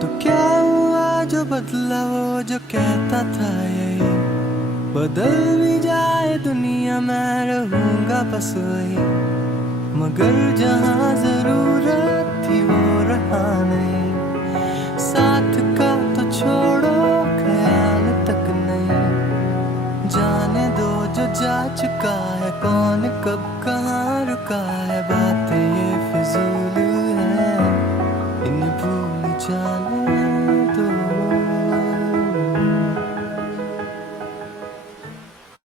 तो क्या हुआ जो बदला वो जो कहता था यही, बदल भी जाए दुनिया मैं रहूंगा बस वही। मगर जहाँ जरूरत थी वो रहा नहीं, साथ का तो छोड़ो ख्याल तक नहीं। जाने दो जो जा चुका है, कौन कब कहाँ रुका है,